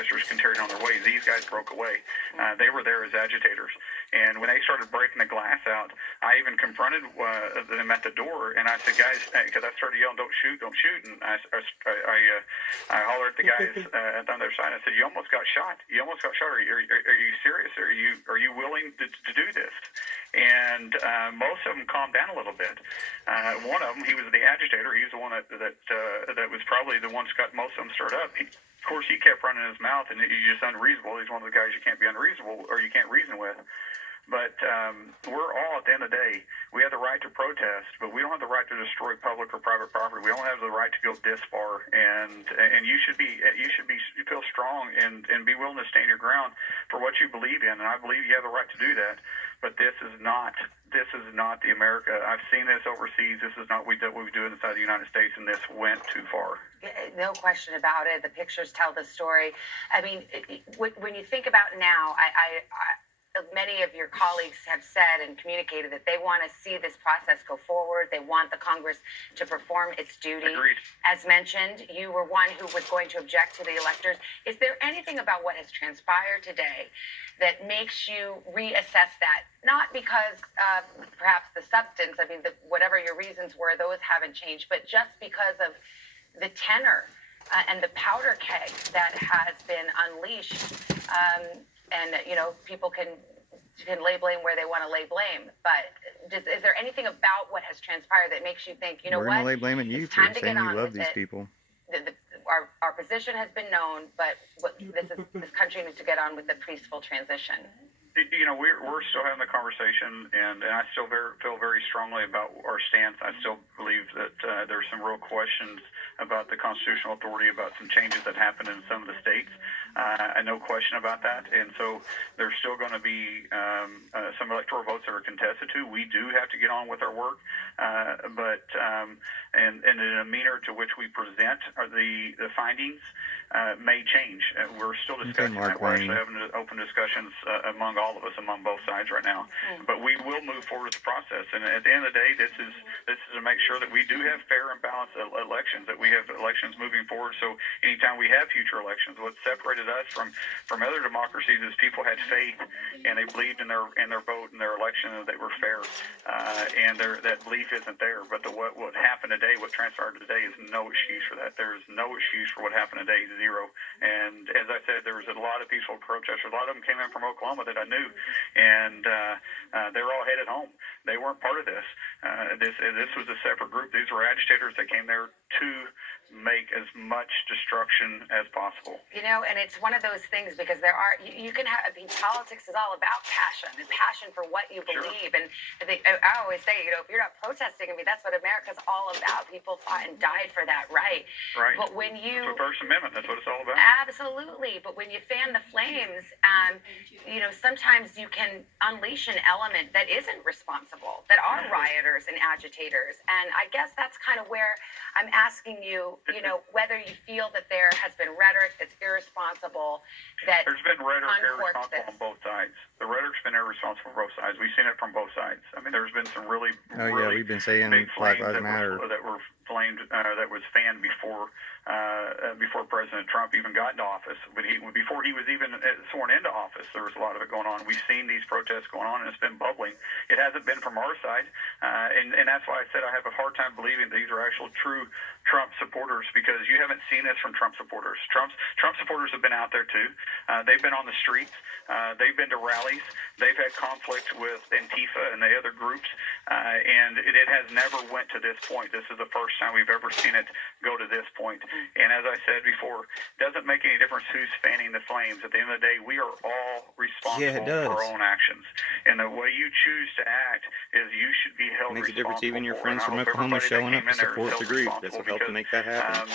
protesters continued on their way. These guys broke away. They were there as agitators. And when they started breaking the glass out, I even confronted them at the door, and I said, guys, because I started yelling, don't shoot, and I hollered at the guys at the other side. I said, you almost got shot. Are you serious? Are you willing to do this? And most of them calmed down a little bit. One of them, he was the agitator. He was the one that was probably the one that got most of them stirred up. Of course, he kept running his mouth, and he's just unreasonable. He's one of the guys you can't be unreasonable or you can't reason with. But we're all, at the end of the day, we have the right to protest, but we don't have the right to destroy public or private property. We don't have the right to go this far, and you should feel strong and be willing to stand your ground for what you believe in. And I believe you have the right to do that. But this is not the America. I've seen this overseas. This is not what we do inside the United States, and this went too far. No question about it. The pictures tell the story. I mean, when you think about now, many of your colleagues have said and communicated that they want to see this process go forward. They want the Congress to perform its duty. Agreed. As mentioned, you were one who was going to object to the electors. Is there anything about what has transpired today that makes you reassess that? Not because perhaps the substance, I mean, whatever your reasons were, those haven't changed, but just because of the tenor and the powder keg that has been unleashed. And, people can lay blame where they want to lay blame. But is there anything about what has transpired that makes you think, We're going to lay blame on you for saying you love these people. Our position has been known, but this country needs to get on with the peaceful transition. We're still having the conversation, and I still feel very strongly about our stance. I still believe that there's some real questions about the constitutional authority, about some changes that happened in some of the states. No question about that. And so there's still going to be some electoral votes that are contested too. We do have to get on with our work, but the demeanor to which we present the findings may change. We're still discussing that. We're actually having open discussions among all of us, among both sides right now. But we will move forward with the process. And at the end of the day, this is to make sure that we do have fair and balanced elections, that we have elections moving forward. So anytime we have future elections, what separated us from other democracies is people had faith and they believed in their vote and their election, and they were fair. And that belief isn't there. But what happened today, what transpired today, is no excuse for that. There is no excuse for what happened today. Zero. And as I said, there was a lot of peaceful protesters. A lot of them came in from Oklahoma that I knew, and they were all headed home. They weren't part of this. This was a separate group. These were agitators that came there to make as much destruction as possible. And it's one of those things, because you can have, politics is all about passion and passion for what you believe. Sure. And I always say, if you're not protesting, that's what America's all about. People fought and died for that right. Right. But when you... It's the First Amendment. That's what it's all about. Absolutely. But when you fan the flames, sometimes you can unleash an element that isn't responsible, that are rioters and agitators. And I guess that's kind of where I'm asking you, whether you feel that there has been rhetoric that's irresponsible, that there's been rhetoric irresponsible on both sides. The rhetoric's been irresponsible on both sides. We've seen it from both sides. There's been some really we've been saying big Black flames Lives Matter that were flamed, that was fanned before President Trump even got into office. But before he was even sworn into office, there was a lot of it going on. We've seen these protests going on, and it's been bubbling. It hasn't been from our side, and that's why I said I have a hard time believing these are actual true Trump supporters, because you haven't seen this from Trump supporters. Trump supporters have been out there too. They've been on the streets. They've been to rallies. They've had conflict with Antifa and the other groups, and it has never went to this point. This is the first time we've ever seen it go to this point. And as I said before, it doesn't make any difference who's fanning the flames. At the end of the day, we are all responsible for our own actions. And the way you choose to act is you should be held responsible. Makes a difference. Even your friends from Oklahoma showing up to support the group. That's what helped to make that happen.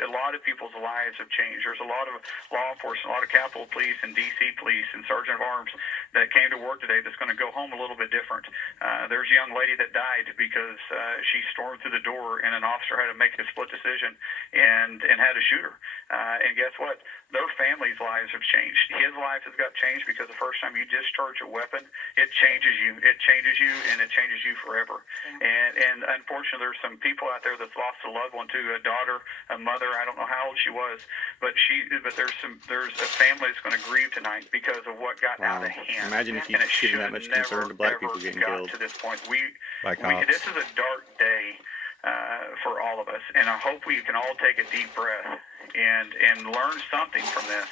A lot of people's lives have changed. There's a lot of law enforcement, a lot of Capitol Police and D.C. Police and Sergeant of Arms that came to work today that's going to go home a little bit different. There's a young lady that died because she stormed through the door and an officer had to make a split decision and had to shoot her. And guess what? Their families' lives have changed. His life has got changed because the first time you discharge a weapon, it changes you. It changes you, and it changes you forever. And unfortunately, there's some people out there that's lost a loved one too, a daughter, a mother. I don't know how old she was, but there's a family that's going to grieve tonight because of what got out of hand. Imagine if you'd given that much concern to black people getting killed. To this point, This is a dark day for all of us, and I hope we can all take a deep breath and learn something from this.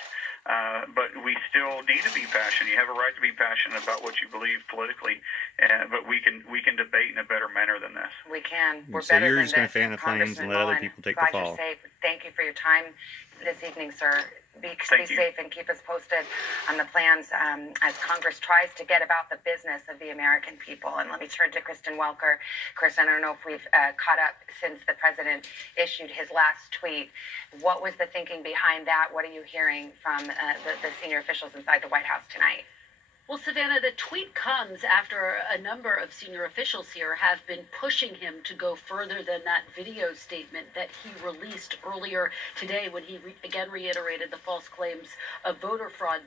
But we still need to be passionate. You have a right to be passionate about what you believe politically, but we can debate in a better manner than this. We can. We're So better you're than just going to this. fan the flames and let other people take the Glad fall. you're safe. Thank you for your time this evening, sir. Be safe and keep us posted on the plans as Congress tries to get about the business of the American people. And let me turn to Kristen Welker. Kristen, I don't know if we've caught up since the president issued his last tweet. What was the thinking behind that? What are you hearing from the senior officials inside the White House tonight? Well, Savannah, the tweet comes after a number of senior officials here have been pushing him to go further than that video statement that he released earlier today when he again reiterated the false claims of voter fraud. But